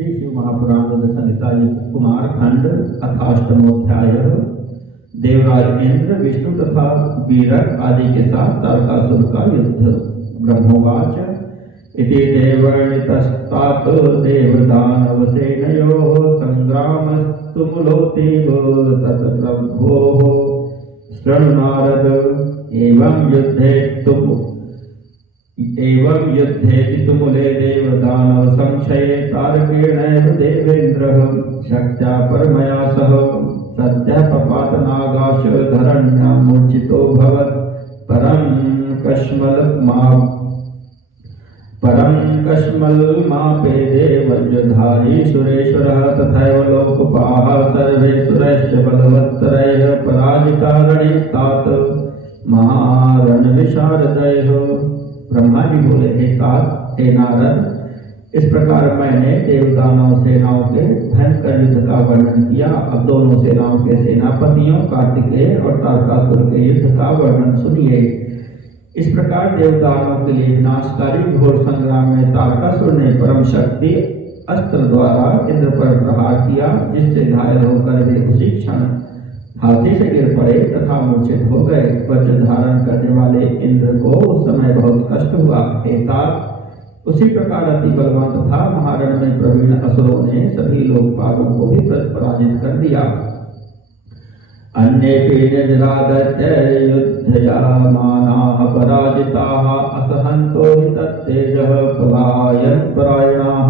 श्री शिव महापुराण संहिता कुमार खंड अथाष्टमोध्याय। देवराज इंद्र विष्णु तथा वीरक आदि के साथ तारकासुर का युद्ध। ब्रह्मोवाच इति देवर्णितस्तात देवदानवसेनयोः संग्रामस्तु मुलोऽतीव तत्प्रभोः शृणु नारद एवं युद्धेति तुमुले देवदानव संशये तारकेणैव देवेन्द्रः शक्त्या परमया सह सद्यः पपात नागाश धरण्यां मूर्छितो भवत् परं कश्मलमापेदे वज्रधारी सुरेश्वरः तथैव लोकपाः सर्वे सुरश्च बलवत्तरैः पराजिता रणे तात महारणविशारदैः। ब्रह्मा जी बोले, हे नारद, इस प्रकार मैंने देवदानव सेनाओं के भयंकर युद्ध का वर्णन किया। अब दोनों सेनाओं के सेनापतियों कार्तिकेय और तारकासुर के युद्ध का वर्णन सुनिए। इस प्रकार देवदानवों के लिए विनाशकारी घोर संग्राम में तारकासुर ने परम शक्ति अस्त्र द्वारा इंद्र पर प्रहार किया, जिससे घायल होकर वे उसी क्षण हाथी से गिर पड़े तथा मूर्छित हो गए। वज्र धारण करने वाले इंद्र को उस समय बहुत कष्ट हुआ। उसी प्रकार अति बलवान तथा महारण में प्रवीण असुरों ने सभी लोकपालों को भी पराजित कर दिया। अन्येपि निर्जरादैत्ययुद्धयामानाः पराजिताः असहन्तो हि तत्तेजः पलायनपरायणाः।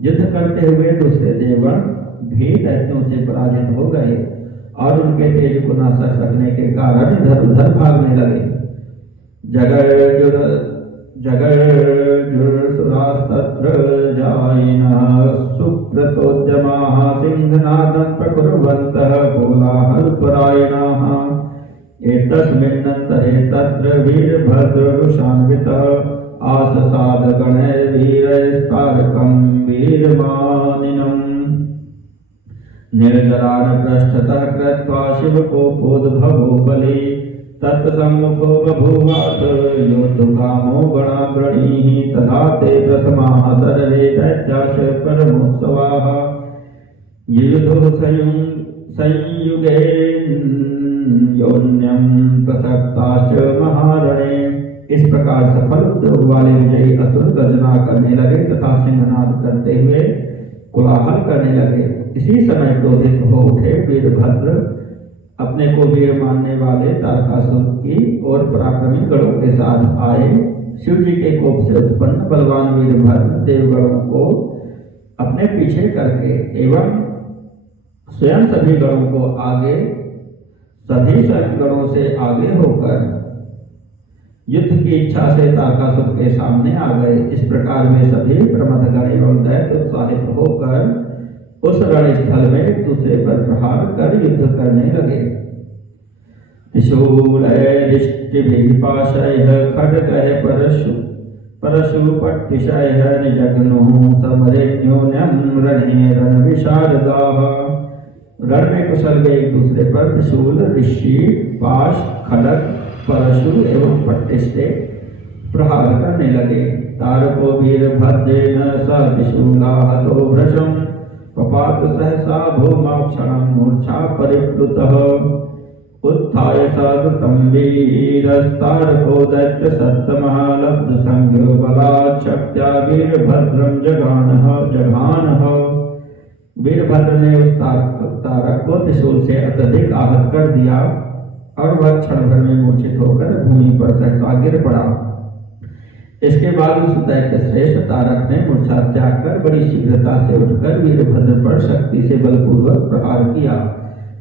युद्ध करते हुए दूसरे देवगण भी दैत्यों से पराजित हो गए और उनके तेज को न सह सकने के कारण इधर उधर भागने लगे। जगर्जुरसुरास्तत्र जायिनः सुक्रतोद्यमाः सिंहनादं प्रकुर्वन्तः कोलाहलपरायणाः। एतस्मिन्नन्तरे तत्र वीरभद्ररुषान्वितः आससादगणैर्वीरैस्तारकं वीरमानिनम् निर्जरान् पृष्ठतः कृत्वा शिवकोपोद्भवो बली तत्सम्मुखो बभूवात् योद्धुकामो गणाग्रणीः। तदा ते प्रथमाः सर्वे दैत्याश्च परमोत्सवाः युयुधुः संयुगेऽन्योन्यं प्रसक्ताश्च महारणे। इस प्रकार सफल उद्योग वाले विजयी असुर गर्जना करने लगे तथा सिंहनाद करते हुए कोलाहल करने लगे। इसी समय क्रोधित हो उठे वीरभद्र अपने को वीर मानने वाले तारकासुर की और पराक्रमी गणों के साथ आए। शिव जी के कोप से उत्पन्न बलवान वीरभद्र देवगणों को अपने पीछे करके एवं स्वयं सभी गणों से आगे होकर युद्ध की इच्छा से तारकासुर के सामने आ गए। इस प्रकार वे सभी प्रमथगण एवं दैत्य उत्साहित होकर उस रणस्थल में एक दूसरे पर प्रहार कर युद्ध करने लगे। त्रिशूलैरिष्टिभिः पाशैः खड्गैः परशुपट्टिशैः निजघ्नुः समरेऽन्योन्यं रणे रणविशारदाः। रण में कुशल वे एक दूसरे पर त्रिशूल, ऋषि, पाश, खड्ग, परशु एवं पट्टिश से प्रहार करने लगे। तारको वीरभद्रेण स त्रिशूलाहतो भृशं पपात सहसा भूमाक्षणं मूर्छा परिप्लुतः। उत्थाय सद्रुतं वीरस्तारको दैत्यसत्तमः लब्धसंज्ञो बलात् शक्त्या वीरभद्रं जघानः। वीरभद्र ने उस तारक को त्रिशूल से अत्यधिक आहत कर दिया और वह क्षण भर में मूर्छित होकर भूमि पर सहसा गिर पड़ा। इसके बाद उस दैत्य श्रेष्ठ तारक ने मूर्छा त्याग कर बड़ी शीघ्रता से उठकर वीरभद्र पर शक्ति से बलपूर्वक प्रहार किया।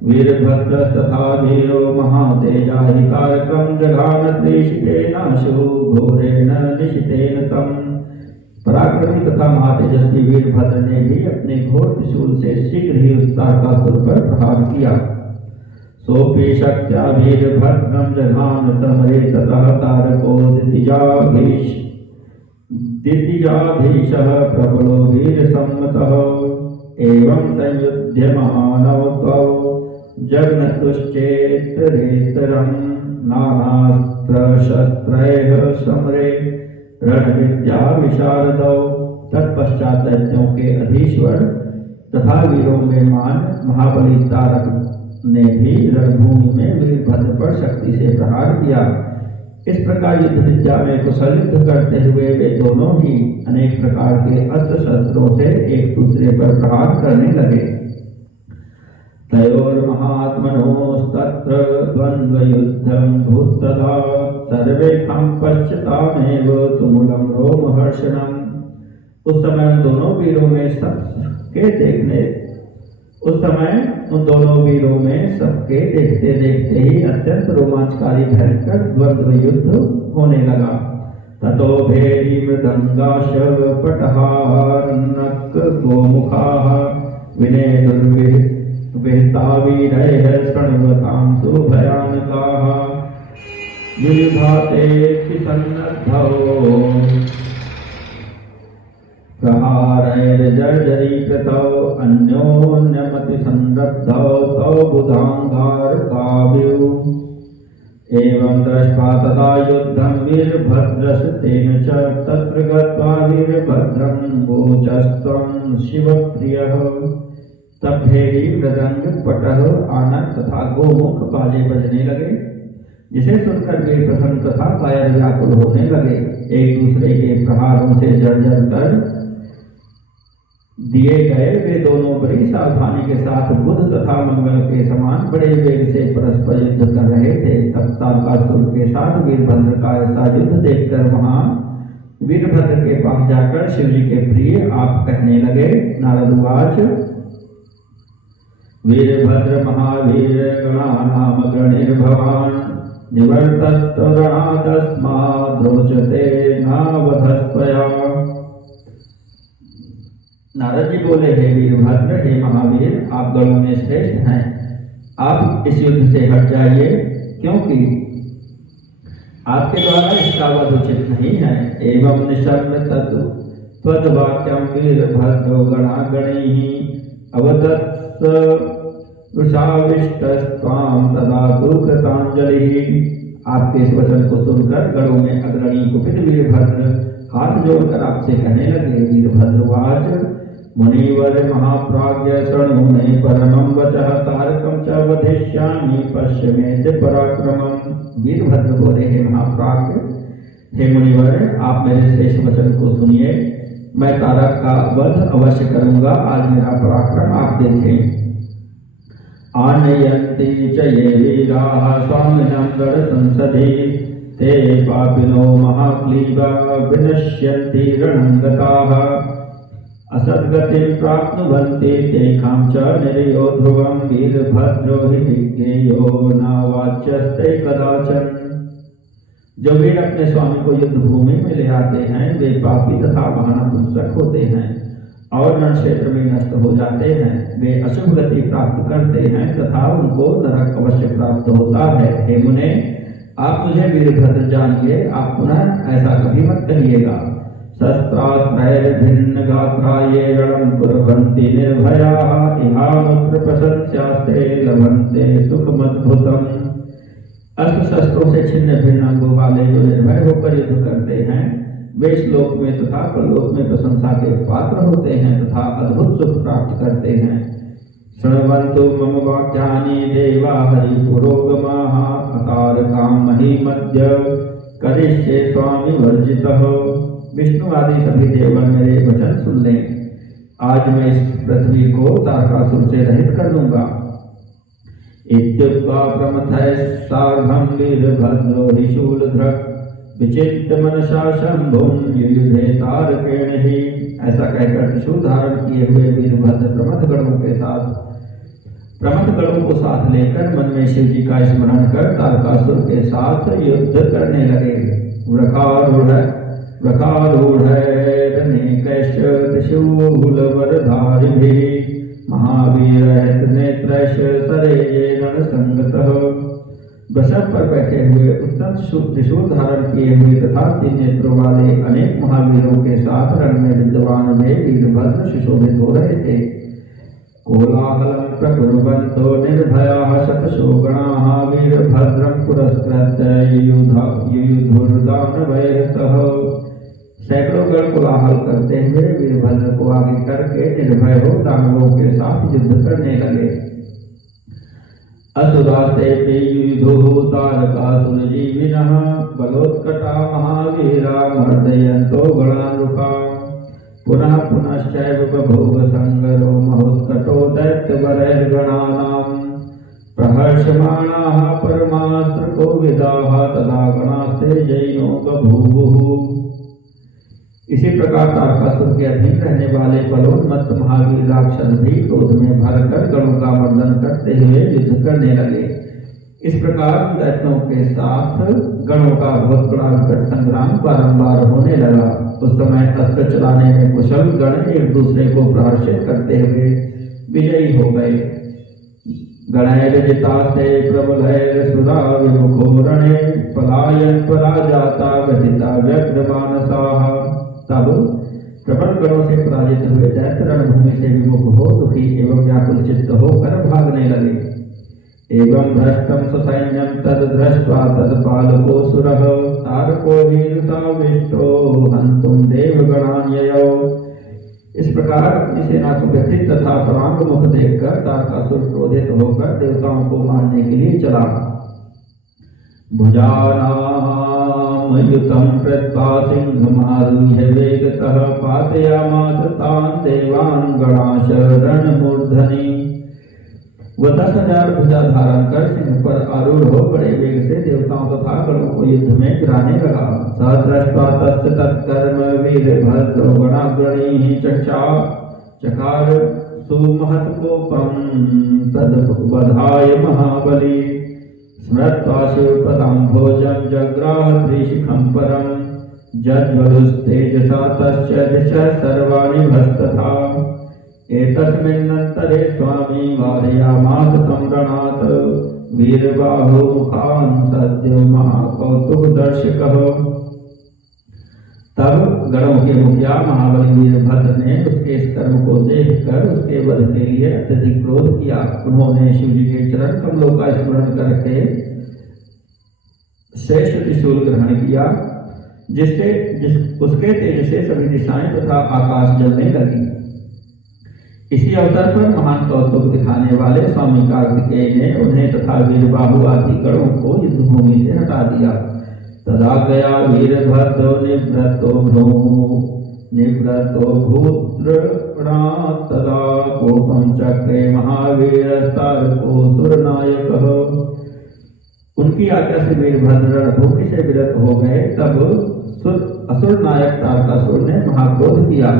वीरभद्र तथा धीरो महातेजा हि तारकं जघान त्रिशितेनाशु घोरेण निशितेन तम्। पराक्रमी तथा महातेजस्वी वीरभद्र ने भी अपने घोर त्रिशूल से शीघ्र ही उस तारकासुर पर प्रहार किया। सोऽपि शक्त्या वीरभद्रं जघान समरे ततः तारको दितिजाधीशः प्रबलो वीरसम्मतः। एवं संयुध्यमानौ तौ जग्नतुश्चेतरेतरं नानास्त्रशस्त्रैः समरे रणविद्या विशारदौ। तत्पश्चात दैत्यों के अधीश्वर तथा वीरों में मान महाबली तारक ने भी रणभूमि में वीरभद्र पर शक्ति से प्रहार किया। इस प्रकार युद्ध विद्या में कुशल युद्ध करते हुए वे दोनों ही अनेक प्रकार के अस्त्र शस्त्रों से एक दूसरे पर प्रहार करने लगे। तयोर्महात्मनोस्तत्र द्वन्द्वयुद्धं भूत्तदा सर्वेषां पश्चातामेव तुमुलं रोमहर्षणम्। उस समय उन दोनों वीरों में सबके देखते देखते ही अत्यंत रोमांचकारी भयंकर द्वंद्व युद्ध होने लगा। ततो भेरी मृदंगाश पटहार्नक गोमुखाः विनेदुर्विहतावीरैः शृण्वतां सुभयानकाः युयुधाते सन्नद्धौ प्रहारैर्जर्जरीकृतौ अन्योन्यमतिसंरब्धौ तौ बुधांगारकाव्यौ। एवं दृष्ट्वा तदा युद्धं वीरभद्रस्तेन च तत्र गत्वा वीरभद्रं वोचस्त्वं शिवप्रियः। तब भेरी मृदंग पटह आनक तथा गोमुख बाजे बजने लगे, जिसे सुनकर वीर प्रसन्न तथा कायर व्याकुल होने लगे। एक दूसरे के प्रहारों से जर्जर कर दिए गए वे दोनों बड़ी सावधानी के साथ बुध तथा मंगल के समान बड़े वेग से परस्पर युद्ध कर रहे थे। तब तारकासुर के साथ वीरभद्र का ऐसा युद्ध देखकर वहां वीरभद्र के पास जाकर शिवजी के प्रिय आप कहने लगे। नारदवाच वीरभद्र महावीर गणानाम गणिर्भवान् निवर्तस्तरणादस्माद्रोचते नावधस्त्वया। नारद जी बोले, हे वीरभद्र, हे महावीर, आप गणों में श्रेष्ठ हैं। आप इस युद्ध से हट जाइए, क्योंकि आपके द्वारा इसका वध उचित नहीं है। एवं निशम्य तद्वाक्यं वीरभद्रो गणागणैः अवदत्स वृषाविष्टस्त्वां तदा तु कृतांजलिः। आपके इस वचन को सुनकर गणों में अग्रणी कुपित वीरभद्र हाथ जोड़कर आपसे कहने लगे। वीरभद्रवाच मुनिवर महाप्राज्ञ शृणु मे परमं वचः तारकं च वधिष्यामि पश्य मे पराक्रमम्। वीरभद्र बोले, हे महाप्राज्ञ, हे मुनिवर, आप मेरे श्रेष्ठ वचन को सुनिए। मैं तारक का वध अवश्य करूंगा। आज मेरा पराक्रम आप देखें। आनयन्ति च ये वीराः स्वामिनं गणसंसदि ते पापिनो महाक्लीबा विनश्यन्ति रणंगताः असद्गतिं प्राप्नुवन्ति तेषां च निर्यो ध्रुवं वीरभद्रो हि विज्ञेयो न वाच्यस्ते कदाचन। जो वीर अपने स्वामी को युद्ध भूमि में ले आते हैं वे पापी तथा महानपुंसक होते हैं और रण क्षेत्र में नष्ट हो जाते हैं। वे अशुभ गति प्राप्त करते हैं तथा उनको नरक अवश्य प्राप्त होता है। हे मुने, आप मुझे वीरभद्र जानिए। आप पुनः ऐसा कभी मत कहिएगा। शस्त्रास्त्रैर्भिन्न गात्रा ये रणं कुर्वन्ति निर्भयाः इहामुत्र प्रशंस्यास्ते लभन्ते सुखमद्भुतम्। अस्त्र शस्त्रों से छिन्न भिन्न अंगों वाले जो निर्भय होकर युद्ध करते हैं वे इस लोक में तथा परलोक में प्रशंसा के पात्र होते हैं तथा अद्भुत सुख प्राप्त करते हैं। शृण्वन्तु मम वाक्यानि देवा हरिपुरोगमाः अतारकां महीमद्य करिष्ये स्वामी वर्जितः। विष्णु आदि सभी देवगण मेरे वचन सुन लें। आज मैं इस पृथ्वी को तारकासुर से रहित कर दूंगा। इत्युक्त्वा प्रमथः सार्धं वीरभद्रो हि शूलधृक् विचित्य मनसा शंभुं युयुधे तारकेण हि। ऐसा कहकर त्रिशूल धारण किए हुए वीरभद्र प्रमथ गणों को साथ लेकर मन में शिव जी का स्मरण कर तारकासुर के साथ युद्ध करने लगे। वृकारूढ़ैरनेकैश्च त्रिशूलवरधारिभिः महावीरः नेत्रैश्च सरेये रणसंगतः। वृषभ पर बैठे हुए उत्तम त्रिशूल धारण किए हुए तथा 3 नेत्रों वाले अनेक महावीरों के साथ रण में विद्यमान में वीरभद्र सुशोभित हो रहे थे। कोलाहलं प्रकुर्वन्तो निर्भयाः शतशो गणाः वीरभद्रं पुरस्कृत्य युयुधुर्दानवैः सह। सैकड़ों गण कोलाहल करते हुए वीरभद्र को आगे करके निर्भय हो दानवों के साथ युद्ध करने लगे। असुरास्ते युधो तारकासुर जीविनः बलोत्कटा महावीरा मर्दयन्तो गणानुका पुनः पुनश्चैव बभूव संगरो महोत्कटो दैत्यवरैर्गणानां प्रहर्षमाणाः परमास्त्रकोविदाः तदा गणास्ते जैनो बभूवुः। इसी प्रकार तारकासुर के अधीन रहने वाले बलोन्मत्त महावीर राक्षस भी क्रोध में भरकर गणों का मर्दन करते हुए युद्ध करने लगे। इस प्रकार दैत्यों के साथ गणों का बहुत बड़ा विकट संग्राम बारंबार होने लगा। उस समय अस्त्र चलाने में कुशल गण एक दूसरे को प्रहर्षित करते हुए विजयी हो गए। गणैर्जितास्ते प्रबलैर्सुरा विमुखो रणे पलायन पराजाता व्यथिता व्यग्रमानसाः। तब प्रबल गणों से पराजित हुए दैत्य रणभूमि से विमुख हो दुखी एवं व्याकुल चित्त होकर भागने लगे। एवं भ्रष्टं ससैन्यं तद दृष्ट्वा तत्पालकोऽसुरः तारको वीरसाविष्टो हन्तुं देवगणान्ययो। इस प्रकार अपनी सेना को व्यथित तथा परांग मुख देखकर तारकासुर क्रोधित होकर देवताओं को मारने के लिए चला। भुजानामयुतं कृत्वा सिंहमारुह्य वेगतः पातयामास तान् देवान् गणाश रणमूर्धनि। वह 10,000 भुजा धारण कर सिंह पर आरूढ़ हो बड़े वेग से देवताओं तथा गणों को युद्ध में गिराने लगा। स दृष्ट्वा तस्य तत्कर्म वीरभद्रो गणाग्रणीः चकार सुमहत्कोपं तद्वधाय महाबली। स्मृत्वा शिवपदाम्भोजं जग्राह त्रिशिखं परं जज्वलुस्तेजसा तस्य दिशः सर्वाणि भस्तथा। एतस्मिन्नन्तरे स्वामी वारयामास तं रणात् वीरबाहुमुखान् सद्यो महाकौतुकदर्शकः। तब गणों के मुखिया महाबली वीरभद्र ने उसके इस कर्म को देखकर उसके वध के लिए अत्यधिक क्रोध किया। उन्होंने शिव जी के चरण कमलों का स्मरण करके श्रेष्ठ त्रिशूल ग्रहण किया, उसके तेज से सभी दिशाएं तथा आकाश जलने लगी। इसी अवसर पर महान कौतुक दिखाने वाले स्वामी कार्तिकेय ने उन्हें तथा वीरबाहु आदि गणों को युद्धभूमि से हटा दिया। तदा गया वीरभद्रो निवृत्तो भूद्रणात् तदा कोपं चक्रे महावीरस्तारको सुरनायकः। उनकी आज्ञा से वीरभद्र रणभूमि से विरत हो गए। तब असुर नायक तारकासुर ने महाक्रोध किया।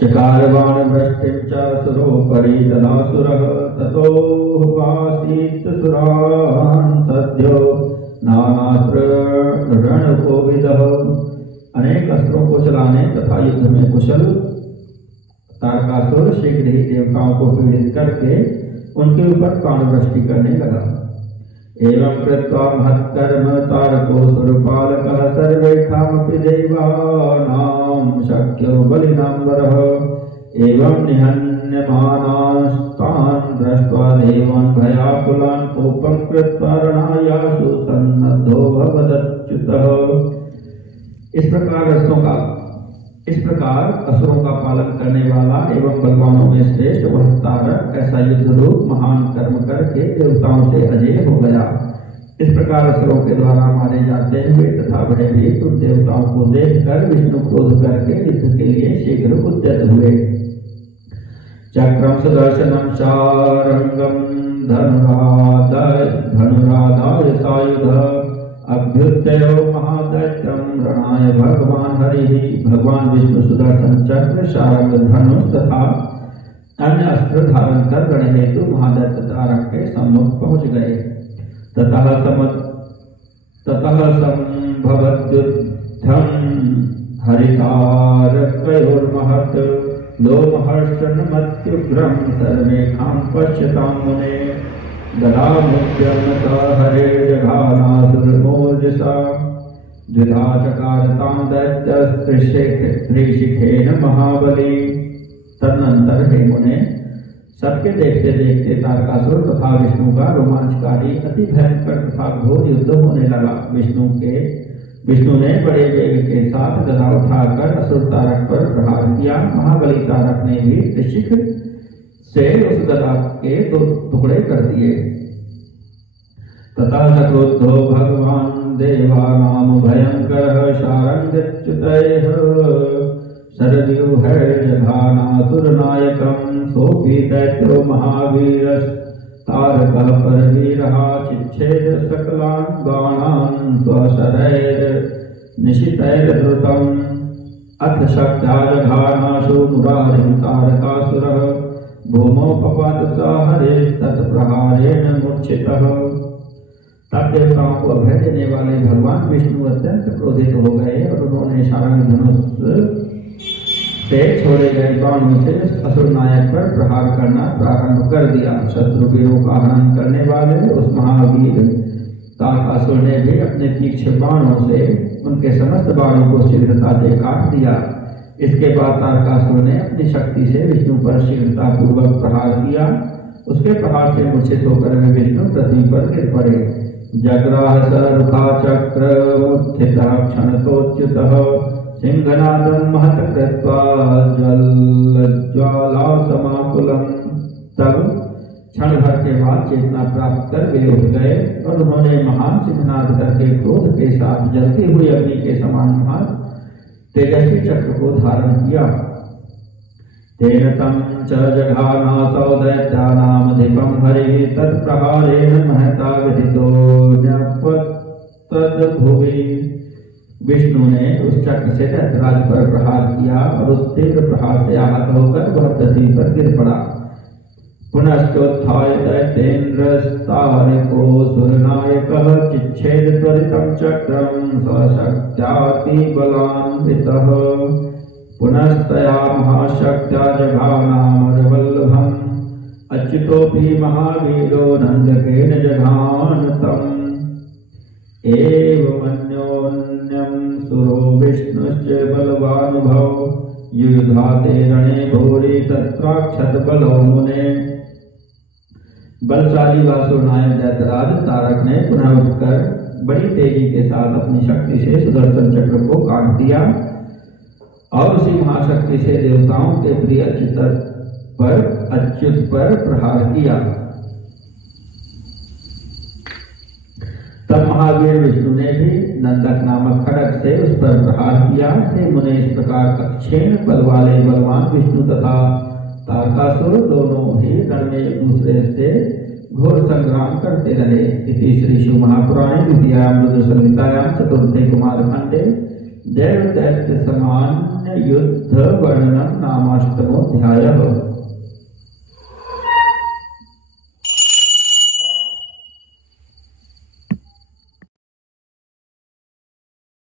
चकारवाण वृष्टिं च सुरोपरि तदासुरः ततोऽपासीत् सुरान् सद्यो नानास्त्र रणकोविदः। अनेक अस्त्रों को चलाने तथा युद्ध में कुशल तारकासुर शीघ्र ही देवताओं को पीड़ित करके उनके ऊपर प्राणवृष्टि करने लगा। एवं कृत्वा महत्कर्म तारको सुरपालकः सर्वेषामपि देवानां शक्यो बलिनाम्बरः। एवं निहन्यमानास्तान् दृष्ट्वा देवान् भयाकुलान् कोपं कृत्वा रणायासु सन्नद्धो भवदच्युतः। इस प्रकार असुरों का पालन करने वाला एवं भगवानों में श्रेष्ठ वह तारक ऐसा युद्ध रूप महान कर्म करके देवताओं से अजय हो गया। इस प्रकार असुरों के द्वारा मारे जाते हुए तथा भयभीत उन देवताओं को देखकर विष्णु क्रोध करके युद्ध के लिए शीघ्र उद्यत हुए। चक्रम सुदर्शनम शारंगम धनुराधाय सायुध अभ्युदयो महादैत्यम रणाय भगवान हरि। भगवान विष्णु सुदर्शन चक्र शारंग धनुष तथा अन्य अस्त्र धारण कर रण हेतु महादैत्य तारक के सम्मुख पहुंच गए। ततः संभवद्युद्धं हरितारकयोर्महत् लोमहर्षणमत्युग्रं सर्वेषां पश्यतां मुने। गदामुद्यं स हरेर्जघानासुरमोजसा द्विधा चकारतां दैत्यस्त्रिशिखेन महाबली। तदनंतर हे मुने, सबके देखते देखते तारकासुर तथा विष्णु का रोमांचकारी अति भयंकर तथा घोर युद्ध होने लगा। विष्णु ने बड़े वेग के साथ गदा उठाकर असुर तारक पर प्रहार किया। महाबली तारक ने भी त्रिशिख से उस गदा के 2 टुकड़े कर दिए। तथा क्रुद्धो भगवान देवानां भयंकर शारंगच्युतैः शरव्यूहैर्जघानासुरनायकं सोऽपि दैत्यो महावीरस्तारकः परवीरः चिच्छेद सकलान् बाणान् स्वशरैर्निशितैर्धृतम्। अथ शक्त्या जघानाशु मुरारिं तारकासुरः भूमौ पपात स हरेस्तत्प्रहारेण मूर्छितः। तब देवताओं को अभय देने वाले भगवान विष्णु अत्यंत क्रोधित हो गए और उन्होंने शारंग धनुष से छोड़े गए बाणों से असुर नायक पर प्रहार करना प्रारंभ कर दिया। शत्रु वीरों का हनन करने वाले उस महावीर तारकासुर ने भी अपने तीक्ष्ण बाणों से उनके समस्त बाणों को शीघ्रता से काट दिया। इसके बाद तारकासुर ने अपनी शक्ति से विष्णु पर शीघ्रता पूर्वक प्रहार किया। उसके प्रहार से मूर्छित होकर वे विष्णु पृथ्वी पर गिर पड़े। जग्राह स रुखा चक्र उत्थितः क्षणतोच्युतः सिंहनादं महत् कृत्वा ज्वाला समाकुलम्। तब क्षण भर के बाद चेतना प्राप्त कर वे उठ गए और उन्होंने महान सिंहनाद करके क्रोध के साथ जलती हुई अग्नि के समान महान तेजस्वी चक्र को धारण किया। तेन तं च जघानासौ दैत्यानामधिपं हरिः तत्प्रहारेण महता विदितो न्यपतद्भुवि। विष्णु ने उस चक्र से दैत्यराज पर प्रहार किया और उस तीव्र प्रहार से आहत होकर वह पृथ्वी पर गिर पड़ा। पुनश्चोत्थाय दैत्येन्द्रस्तारको सुरनायकः चिच्छेद त्वरितं चक्रं स्वशक्त्यातिबलान्वितः। पुनस्तया महाशक्त्या जघानामरवल्लभम् अच्युतोऽपि महावीरो नन्दकेन जघान तम्। एवमन्योन्यं सुरो विष्णुश्च बलवानुभवो युयुधाते रणे भूरि तत्राक्षत बलो मुने। बलशाली वासुर नायक दैत्यराज तारक ने पुनः उठकर बड़ी तेजी के साथ अपनी शक्ति से सुदर्शन चक्र को काट दिया और उसी महाशक्ति से देवताओं के प्रिय अच्युत पर प्रहार किया। तब महावीर विष्णु ने भी नंदक नामक खड़ग से उस पर प्रहार किया। हे मुने, इस प्रकार अक्षेण बल वाले बलवान विष्णु तथा तारकासुर दोनों ही रण में एक दूसरे से घोर संग्राम करते रहे। इति श्री शिव महापुराणे द्वितीयायां रुद्र संहितायां चतुर्थे कुमारखंडे दैव दैत्य सामान्य युद्ध वर्णनम नामाष्टमोऽध्यायः।